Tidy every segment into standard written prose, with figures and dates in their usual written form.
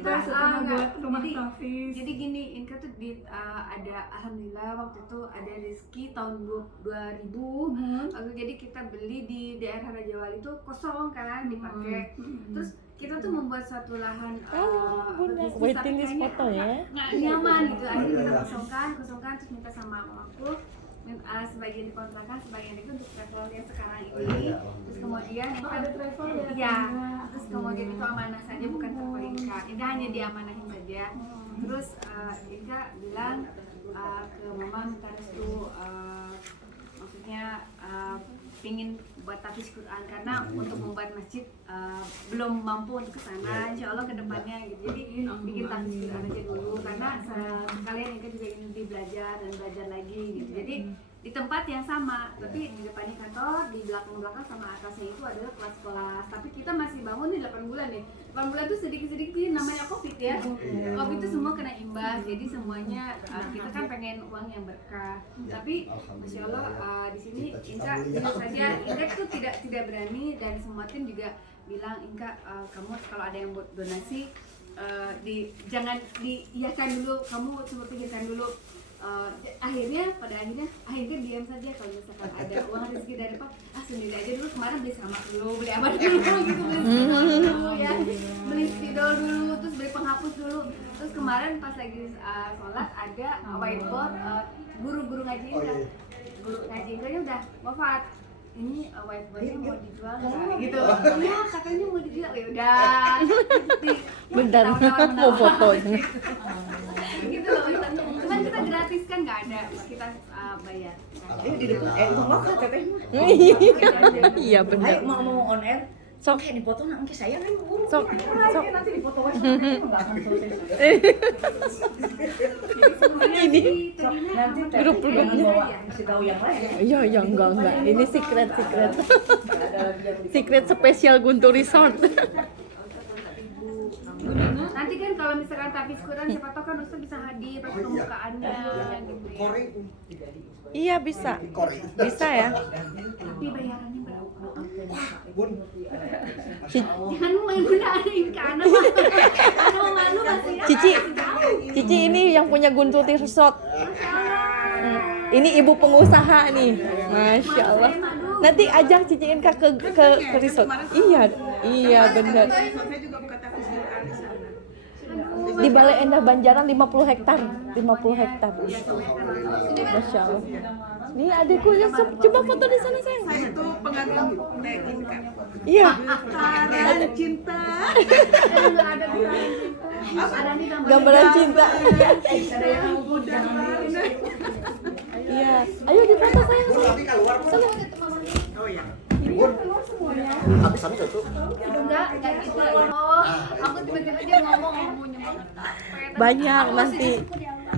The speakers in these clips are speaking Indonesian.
kita buat rumah Tafis. jadi gini, Inka tuh ada alhamdulillah waktu itu ada rezeki tahun 2000. Jadi kita beli di daerah Raja Wali itu kosong kan dipakai. Terus kita tuh membuat satu lahan waiting list foto ya. nggak nyaman gitu. Akhirnya kita kosongkan terus minta sama mamaku sebagian dikontrakan, sebagian itu untuk travel yang sekarang ini. Terus kemudian ada travel ya? Iya. Terus kemudian itu amanah saja, bukan travel Inka. Inka hanya diamanahin saja. Terus Inka bilang ke mama minta restu, maksudnya pingin buat tahfiz Quran karena untuk membuat masjid belum mampu untuk kesana. Insya Allah kedepannya gitu. Jadi bikin tahfiz Quran aja dulu karena sekalian Inka juga ingin belajar dan belajar lagi gitu. Jadi di tempat yang sama, tapi di depannya kantor, di belakang sama atasnya itu adalah kelas-kelas. Tapi kita masih bangun nih 8 bulan nih. 8 bulan tuh sedikit-sedikit namanya Covid ya. Covid itu semua kena imbas. Jadi semuanya kita kan pengen uang yang berkah. Tapi Masya Allah di sini Inka bisa saja, Inka tuh tidak berani dan semua tim juga bilang Inka kamu kalau ada yang buat donasi jangan diiyakan dulu, kamu seperti iyakan dulu. Pada akhirnya diam saja kalau misalkan ada uang rezeki dari Pak, sendiri aja dulu. Kemarin beli sama dulu, beli apa dulu gitu, beli spidol dulu ya, beli spidol dulu, terus beli penghapus dulu. Terus kemarin pas lagi sholat ada whiteboard guru ngaji Inka, guru ngaji Inka udah wafat. Ini whiteboardnya mau dijual nggak gitu? Ya katanya mau dijual, ya udah. Benar, mau fotonya. Gitu loh, cuman kita gratis kan, nggak ada kita bayar. Di depan uang lokal teteh. Iya benar. Ayo mau on air. Sok. Di foto nanti saya kan Sok. nanti di foto enggak akan selesai. Ini Nanti grup-grupnya kasih tahu yang lain. Iya, enggak. Ini secret. Secret spesial Guntur Resort. Nanti kan kalau misalkan tahfiz Quran, siapa tahu kan Ustaz bisa hadir pas pembukaannya gitu ya. Iya bisa. Bisa ya. Tapi bayarannya berapa? Bun, Jangan main-main ke anak malu masih ya. Cici ini yang punya Guntur Resort. Ini ibu pengusaha nih, Masya Allah. Nanti ajak Cici Inka ke resort. Iya benar. Saya juga buka tahfiz Quran di sana. Di Balai Endah Banjaran 50 hektar. Masya Allah. Nih adikku ya, coba foto di sana sayang. Saya itu pengagum Teh Inka. Iya. Gitaran cinta. Enggak ada Gambaran cinta. Ada yang muda. Iya. Ayo di foto sayang. tapi keluar Bun. Oh ya. Bun. Habis tutup. enggak gitu. Oh, aku tiba-tiba dia ngomong mau nyemang. Banyak nanti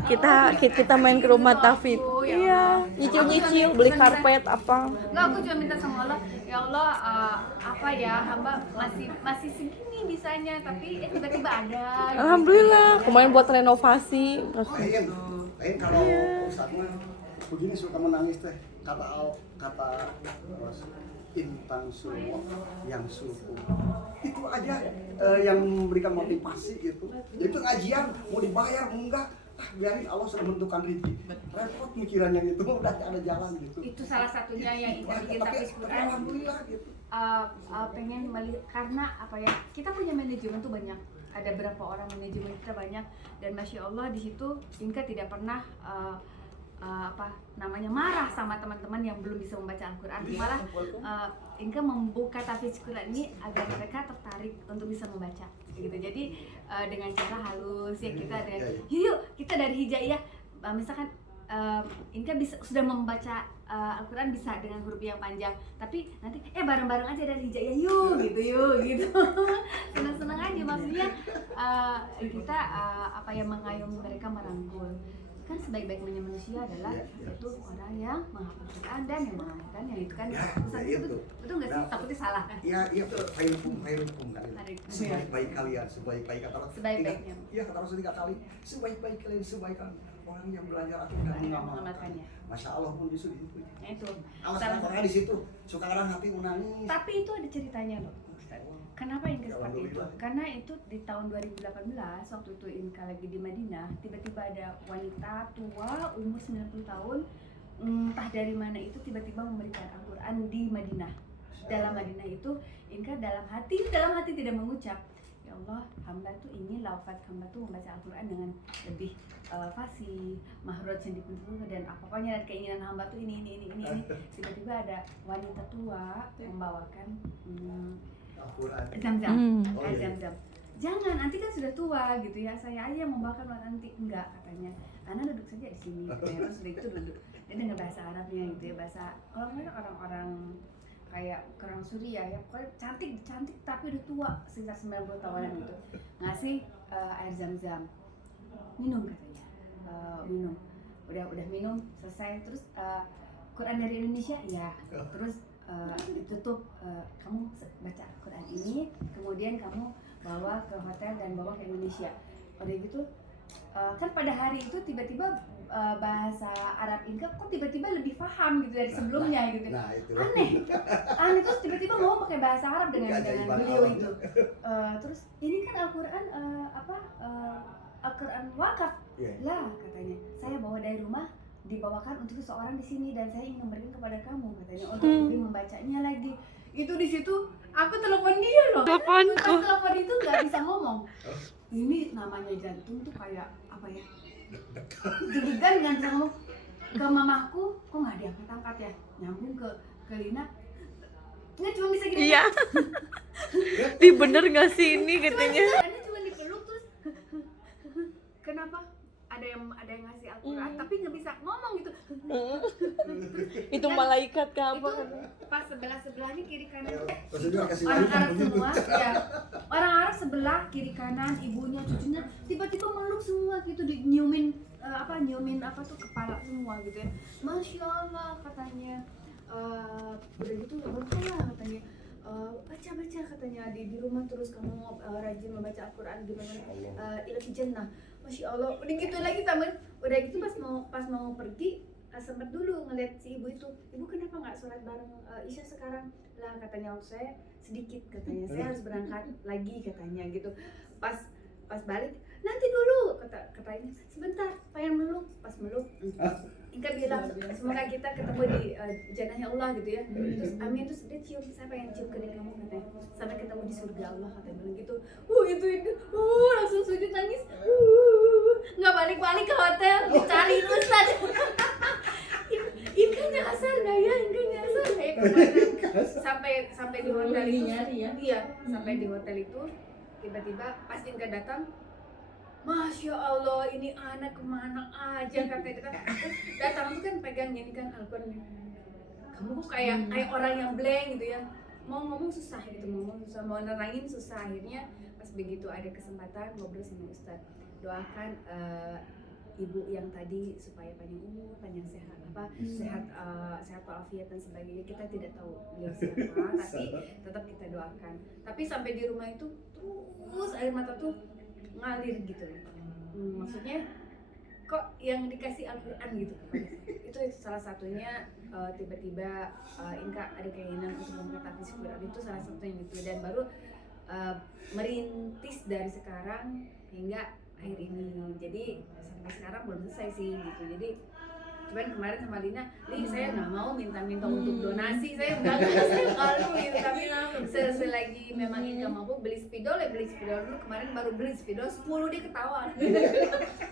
kita main ke rumah Tafid. Iya, nyicil beli karpet apa. Enggak, aku cuma minta sama Allah, ya Allah, apa ya, hamba masih segini bisanya, tapi tiba-tiba ada. Alhamdulillah, kemarin buat renovasi. Kalau Ustadz mah begini suka menangis teh, kata intan sulwa yang sulku itu aja yang memberikan motivasi gitu. Jadi pengajian mau dibayar enggak, biarin Allah sudah menentukan rezeki. Repot mikirannya itu, udah ada jalan gitu. Itu salah satunya yang bikin Tapi tahfiz Quran. alhamdulillah gitu. Pengen melihat, karena apa ya, kita punya manajemen tuh banyak, ada berapa orang manajemen kita banyak, dan Masya Allah di situ Inka tidak pernah marah sama teman-teman yang belum bisa membaca Al-Quran. Malah Inka membuka tahfiz Quran ini agar mereka tertarik untuk bisa membaca gitu. Jadi dengan cara halus ya, kita yuk kita dari hijaiyah, misalkan Inka sudah membaca Al-Quran bisa dengan huruf yang panjang, tapi nanti bareng-bareng aja dari hijaiyah yuk gitu senang-senang aja, maksudnya kita mengayomi mereka, merangkul. Kan sebaik-baiknya manusia adalah itu orang yang menghafal Quran dan yang mengamalkannya, itu kan betul nggak sih? Takutnya salah. Iya, khairukum kan. Sebaik-baik kalian, sebaik-baik kata Rasul. Sebaik-baiknya. Iya, kata Rasul 3 kali. Sebaik-baik kalian, orang yang belajar atau mengamalkannya. Masya Allah pun justru itu. Itu. Alasan di situ. Suka kadang hati menangis. Tapi itu ada ceritanya loh, Ustaz. Kenapa Inka seperti itu? Alhamdulillah. Karena itu di tahun 2018 waktu itu Inka lagi di Madinah, tiba-tiba ada wanita tua umur 90 tahun, entah dari mana itu tiba-tiba memberikan Al-Quran di Madinah. Dalam Madinah itu Inka dalam hati tidak mengucap, ya Allah, hamba tuh ingin lafaz hamba tuh membaca Al-Quran dengan lebih fasih, mahrojnya dipenuhi dan apa-apanya, dan keinginan hamba tuh ini. Tiba-tiba ada wanita tua membawakan Al-Quran. Zam-zam, Oh, air iya. Zam-zam. Jangan, nanti kan sudah tua gitu ya, saya aja yang membawakan buat nanti. Enggak, katanya. Ana duduk saja di sini, katanya. Terus udah itu duduk. Dia dengar bahasa Arabnya gitu ya, bahasa kalau nggak orang-orang kayak orang Suriah ya, pokoknya cantik tapi udah tua, sekitar 90 tahunan gitu. Ngasih air Zam-zam. Minum katanya. Minum. Udah minum, selesai. Terus Quran dari Indonesia? Ya. Terus ditutup, kamu baca Quran ini, kemudian kamu bawa ke hotel dan bawa ke Indonesia. Udah gitu, kan pada hari itu tiba-tiba bahasa Arab Inka kok tiba-tiba lebih paham gitu dari sebelumnya gitu. Nah, itu. Aneh terus tiba-tiba mau pakai bahasa Arab dengan Keajaiban beliau alam. itu. Terus ini kan Al-Quran Al-Quran wakaf. Iya. Lah katanya, saya bawa dari rumah dibawakan untuk seseorang di sini dan saya ingin memberikan kepada kamu, katanya, untuk lebih membacanya lagi. Itu di situ aku telepon dia loh. Teleponku. Pas telepon itu nggak bisa ngomong. Ini namanya jantung tuh kayak apa ya? Deg-degan nggak bisa ngomong. Ke mamaku, kok nggak diangkat-angkat ya? Nyambung ke Lina. Nggak cuma bisa gini. Iya. Di bener nggak sih ini katanya? Ana cuma dipeluk terus. Kenapa? Ada yang ngasih Al-Quran tapi nggak bisa ngomong gitu. Itu malaikat ke apa? Itu pas sebelahnya kiri kanan Maksudnya kasih orang makan Arab begitu. semua ya, orang Arab sebelah kiri kanan, ibunya cucunya tiba-tiba meluk semua gitu, nyiumin apa tuh kepala semua gitu ya. Masya Allah katanya. Udah gitu berkala katanya, baca katanya di rumah terus kamu rajin membaca Al-Quran gimana, ila fi jannah. Masya Allah, udah gitu lagi temen. Udah gitu pas mau pergi, sempat dulu ngeliat si ibu itu, ibu kenapa nggak sholat bareng Isya sekarang? Lah katanya, waktu saya sedikit katanya, saya harus berangkat lagi katanya gitu. Pas balik, nanti dulu katanya, sebentar pengen meluk. Pas meluk, Inka bilang semoga kita ketemu di jannahnya Allah gitu ya. Terus amin, terus dia cium, saya pengen cium kening kamu katanya, sampai ketemu di surga Allah katanya, bilang gitu. Itu langsung sujud nangis. Nggak balik ke hotel, dicariin Ustaz. Inka nyasar nggak ya? Sampai di hotel itu. Iya, sampai di hotel itu tiba-tiba pas Inka datang, Masya Allah, ini anak kemana aja katanya kan. Terus datang tuh kan pegang ini kan Al-Quran. Kamu kok kayak orang yang blank gitu ya. Mau ngomong susah gitu, mau nerangin susah. Akhirnya pas begitu ada kesempatan ngobrol sama Ustadz, doakan ibu yang tadi supaya panjang umur, panjang sehat, sehat walafiat dan sebagainya. Kita tidak tahu beliau siapa, tapi tetap kita doakan. Tapi sampai di rumah itu terus air mata tuh ngalir gitu loh. Maksudnya kok yang dikasih Al-Quran gitu kepada saya. Itu salah satunya, tiba-tiba Inka ada keinginan untuk membuat tahfiz Quran, itu salah satunya gitu. Dan baru merintis dari sekarang hingga akhir ini. Jadi sampai sekarang belum selesai sih gitu. Jadi cuman kemarin sama Lina, saya nggak mau minta untuk donasi, saya nggak malu gitu. Tapi selagi memang Inka mampu beli spidol dulu. Kemarin baru beli spidol 10, dia ketawa.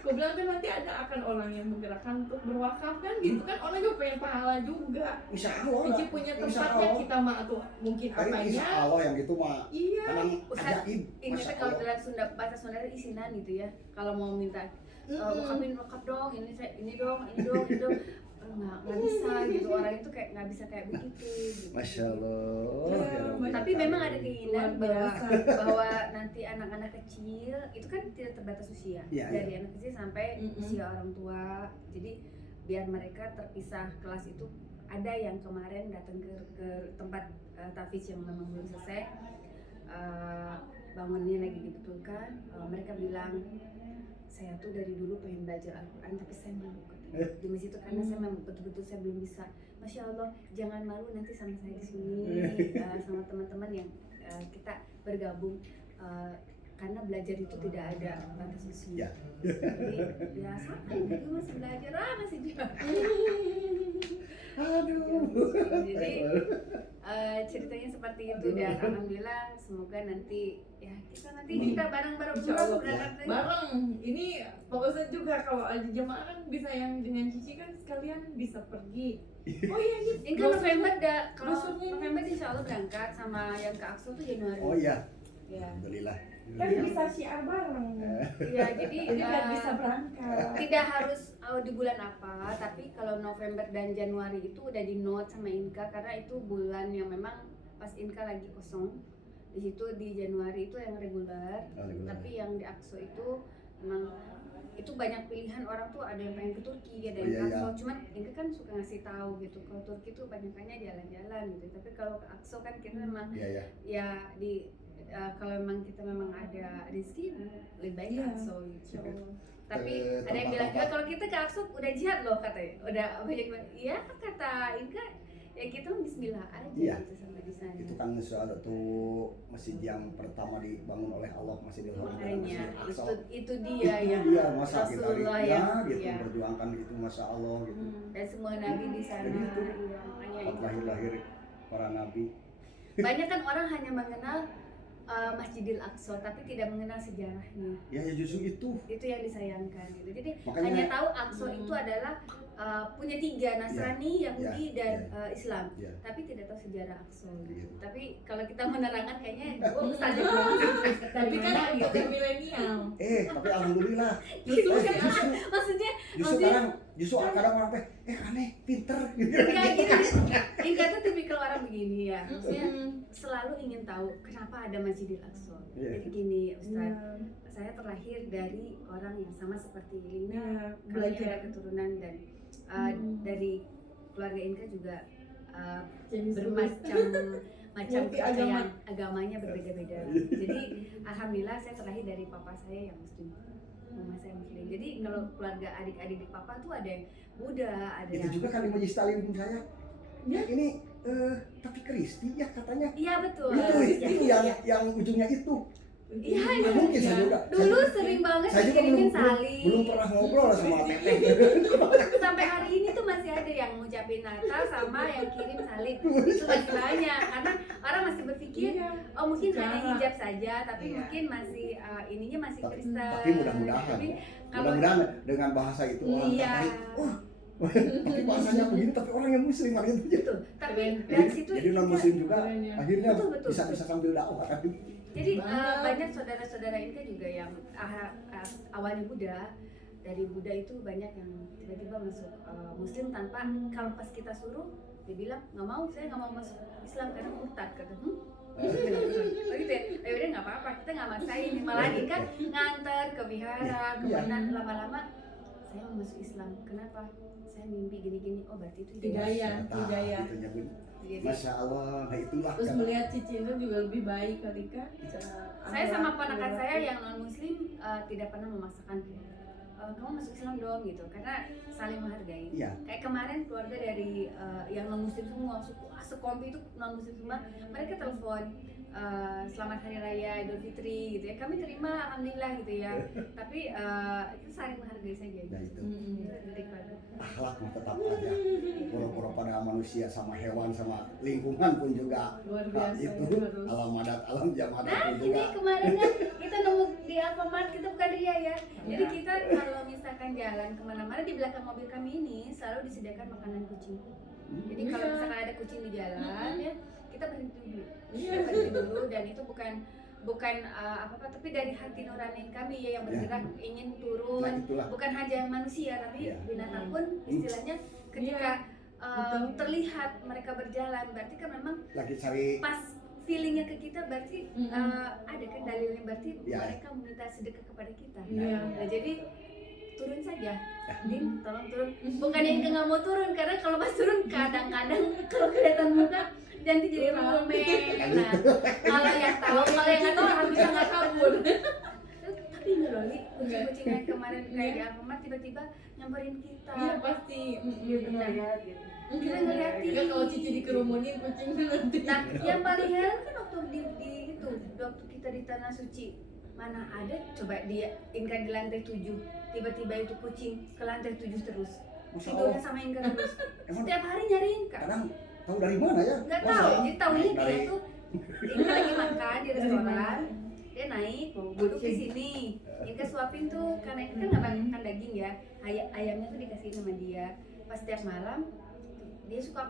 Gue bilang kan nanti akan orang yang menggerakkan untuk berwakaf kan gitu kan, orang juga pengen pahala juga. Insya Allah. Cici punya tempatnya, kita mah tuh mungkin Insya apanya. Allah yang gitu mah. Iya. Emang Ustaz, ajaib. ini Masya tuh kalau Allah. dalam Sunda, bahasa Sunda itu isinan gitu ya. Kalau mau minta wakaf dong, ini dong. Nggak bisa gitu, orang itu kayak nggak bisa kayak begitu gitu. Masya Allah. Ya Rabbi. Tapi memang ada keinginan Luar biasa. bahwa nanti anak-anak kecil itu kan tidak terbatas usia, Iya, dari anak kecil sampai Mm-mm. usia orang tua. Jadi biar mereka terpisah kelas itu. Ada yang kemarin datang ke tempat tahfiz yang memang belum selesai, bangunnya lagi dibetulkan. Mereka bilang, saya tuh dari dulu pengen belajar Al-Quran tapi saya malu katanya di masjid itu, karena saya memang betul-betul saya belum bisa. Masya Allah, jangan malu nanti sama saya di sini, sama teman-teman yang kita bergabung karena belajar itu tidak ada batas usia. Ya. Jadi ya sama juga masih belajar, masih juga. Aduh. Jadi ceritanya seperti itu dan alhamdulillah semoga nanti ya kita bareng-bareng Insya Allah. berangkat lagi. Bareng. Ini Pak Ustadz juga kalau ada jemaah kan bisa yang dengan Cici kan sekalian bisa pergi. Oh iya nih. Ini kan November kalau Brosurnya ini. November insya Allah berangkat sama yang ke Aqsa tuh Januari. Oh iya. Ya. Alhamdulillah. Kan bisa syiar bareng. Ya jadi Jadi kan bisa berangkat. tidak harus di bulan apa, tapi kalau November dan Januari itu udah di note sama Inka karena itu bulan yang memang pas Inka lagi kosong. Di situ di Januari itu yang reguler, reguler. tapi yang di Aqsa itu memang itu banyak pilihan orang tuh ada yang pengen ke Turki, ada Oh, yang iya, ke Aqsa, iya. cuman Inka kan suka ngasih tahu gitu kalau Turki tuh banyakannya jalan-jalan gitu, tapi kalau ke Aqsa kan kita memang Iya ya. ya di kalau memang kita memang ada rezeki lebih baik Iya. ke Aqsa gitu. Insya Allah. Tapi Ke ada yang bilang juga tempat-tempat. kalau kita ke Aqsa udah jihad loh katanya. Udah banyak banget. Iya kata Inka ya kita bismillah aja Iya. gitu sampai di sana. Itu kan suatu masjid yang pertama dibangun oleh Allah, masjid Makanya Aqsa. itu dia yang Dia masa kita Rasulullah ya, yang gitu iya. perjuangkan itu masya Allah gitu. Dan semua nabi di sana. Jadi itu Iya, makanya Tempat itu. lahir-lahir para nabi. Banyak kan orang hanya mengenal Masjidil Aqsa tapi tidak mengenal sejarahnya. Ya justru itu. Itu yang disayangkan gitu. Jadi Makanya- hanya tahu Aqsa itu adalah punya tiga, Nasrani, Yahudi dan Islam. Ya. Tapi tidak tahu sejarah Aqsa gitu. Gitu. Tapi kalau kita menerangkan kayaknya ustazah Tapi kan untuk yang milenial. Tapi alhamdulillah. Gitu Eh, kan. justru Maksudnya kadang orang teh aneh, pinter gitu. enggak gitu. Inka tuh tipikal orang begini ya. Maksudnya selalu ingin tahu kenapa ada Masjidil Aqsa. Iya. Jadi gini, Ustaz. Iya. Saya terlahir dari orang yang sama seperti Lina. Iya, Kami belajar. ada keturunan dan dari keluarga Inka juga bermacam Multi agama. agamanya berbeda-beda. Jadi alhamdulillah saya terlahir dari papa saya yang muslim, mama saya muslim. Jadi kalau keluarga adik-adik di papa tuh ada yang Buddha, ada Itu yang juga kan di Majelis Taklim saya. Ya ini tapi Kristi ya katanya. iya betul. Itu Iya. yang ujungnya itu. Iya, Nggak mungkin saya juga. Dulu Saya- sering banget saya juga dikirimin belum salib. pernah ngobrol sama Teteh. Sampai hari ini tuh masih ada yang ngucapin Natal sama yang kirim salib. Itu masih banyak karena orang masih berpikir oh mungkin hanya Secara. hijab saja, tapi Iya. mungkin masih ininya masih Tapi- Kristen. Tapi mudah-mudahan, Tapi kalau mudah-mudahan dengan bahasa itu orang Iya. tertarik. Wah, tapi bahasanya begini tapi orang yang muslim akhirnya betul. Tapi Keren. dari situ jadi non muslim juga Keren ya. akhirnya Betul. bisa sambil dakwah kan. Jadi Banyak. banyak saudara-saudara Inka juga yang awalnya Buddha, dari Buddha itu banyak yang tiba-tiba masuk Muslim tanpa kalau pas kita suruh dia bilang nggak mau, saya nggak mau masuk Islam karena murtad kata. Oh gitu ya, ayo udah nggak apa-apa, kita nggak maksain. Malah Inka nganter ke wihara, ke Iya. mana lama-lama saya mau masuk Islam. Kenapa? Saya mimpi gini-gini. Oh berarti itu Hidayah. Hidayah. Itu nyebut. Jadi Masya Allah, nah itulah Terus kan. melihat Cici itu juga lebih baik kali kan? saya sama ponakan saya yang non muslim tidak pernah memaksakan kamu masuk Islam dong gitu karena saling menghargai. Iya. Kayak kemarin keluarga dari yang non muslim semua sekompi itu non muslim semua, mereka telepon selamat hari raya Idul Fitri gitu ya, kami terima alhamdulillah gitu ya. Tapi itu saling menghargai saja Nah gitu. itu Detik banget. akhlak mah tetap ada. Pura-pura pada manusia sama hewan sama lingkungan pun juga. Luar biasa, Itu harus. alam adat, alam jamadat Nah pun ini juga. kemarin kan kita nemu di Alfamart, kita bukan ria ya. Jadi Iya. kita kalau misalkan jalan kemana-mana di belakang mobil kami ini selalu disediakan makanan kucing. Jadi kalau Iya. misalkan ada kucing di jalan ya kita berhenti dulu. Iya. Kita berhenti dulu dan itu bukan apa-apa tapi dari hati nurani kami ya yang bergerak ingin turun. Nah, itulah. Bukan hanya manusia tapi Iya. binatang pun istilahnya ketika Betul. terlihat mereka berjalan berarti kan memang Lagi cari pas feelingnya ke kita berarti ada kan dalilnya berarti Ya. mereka meminta sedekah kepada kita. Iya. Nah, jadi turun saja, Din, tolong turun. Bukan yang nggak mau turun karena kalau pas turun kadang-kadang kalau kelihatan muka nanti jadi rame. Nah, kalau yang tahu, kalau yang nggak tahu harus bisa nggak kabur. Ini loh nih kucing-kucing yang kemarin kayak di Alfamart tiba-tiba nyamperin kita. Iya pasti. Kita ngeliatin. Enggak kalau Cici dikerumunin kucingnya nanti. Nah, yang paling heran kan waktu di itu, waktu kita di Tanah Suci, mana ada coba dia Inka di lantai 7, tiba-tiba itu kucing ke lantai 7 terus. Masya Tidurnya Allah. sama Inka terus. Emang- Setiap hari nyariin Kak. Kadang tahu dari mana ya? Nggak Masa? tahu, jadi tahunya Dari- dia tuh Inka lagi makan di restoran, dia naik duduk di sini. Inka suapin tuh karena Inka nggak makan daging ya, ayamnya tuh dikasih sama dia. Pas setiap malam dia suka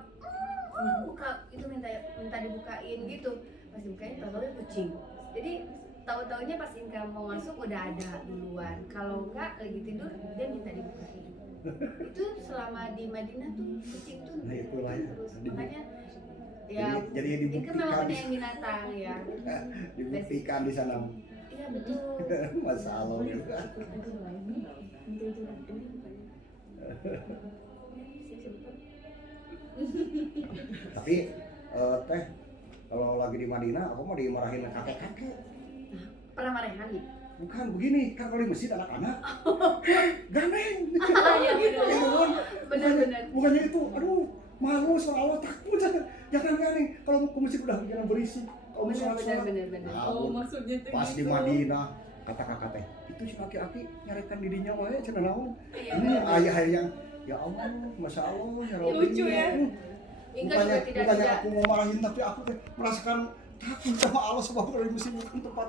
buka itu minta dibukain gitu. Pas dibukain tahu-tahu kucing. Jadi tahu-taunya pas Inka mau masuk udah ada duluan. Kalau enggak lagi tidur dia minta dibukain. Itu selama di Madinah tuh kucing tuh Nah, itulah ya. terus makanya ya Jadi Inka dibuktikan memang di penyayang binatang ya. dibuktikan di sana. Iya betul. Masya Allah juga. Tapi teh kalau lagi di Madinah aku mau dimarahin kakek-kakek. Pernah marahan nih? Bukan begini, kan kalau di masjid anak-anak gandeng. Iya Bukannya- benar. Bukannya itu, aduh malu soalnya takut. Jangan gandeng. Kalau ke masjid udah jangan berisik. Kalau mau sholat-sholat. Benar. Nah, Oh, maksudnya tuh pas di gitu. Madinah kata kakak teh itu si aki-aki nyarikan dirinya wae cenah naon. Iya, Ini benar. ayah yang ya Allah, masya Allah ya Rabbi. lucu ya. Inka Bukannya, juga tidak bukannya aku mau marahin tapi aku teh merasakan takut sama Allah sebab kalau di musim bukan tempat